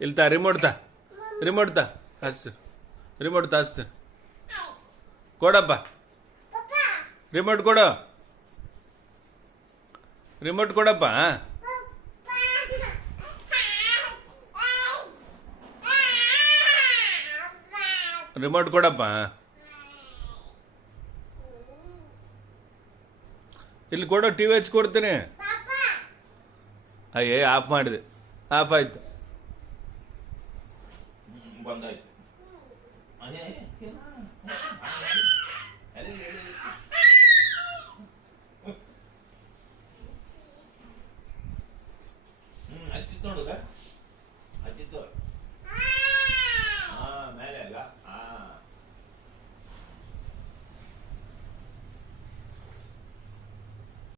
ಇಲ್ಲಿ ತಾ ರಿಮೋಟ್ ತಾ ಹಚ್ಚು ರಿಮೋಟ್ ತಾ ಹಚ್ತು ಕೊಡಪ್ಪ ರಿಮೋಟ್ ಕೊಡು ರಿಮೋಟ್ ಕೊಡಪ್ಪ ರಿಮೋಟ್ ಕೊಡಪ್ಪ ಇಲ್ಲಿ ಕೊಡೋ ಟಿ ವಿ ಹಚ್ಚಿ ಕೊಡ್ತೀನಿ ಅಯ್ಯೇ ಆಫ್ ಮಾಡಿದೆ ಆಫ್ ಆಯ್ತು ಬಂದಾಯ್ತು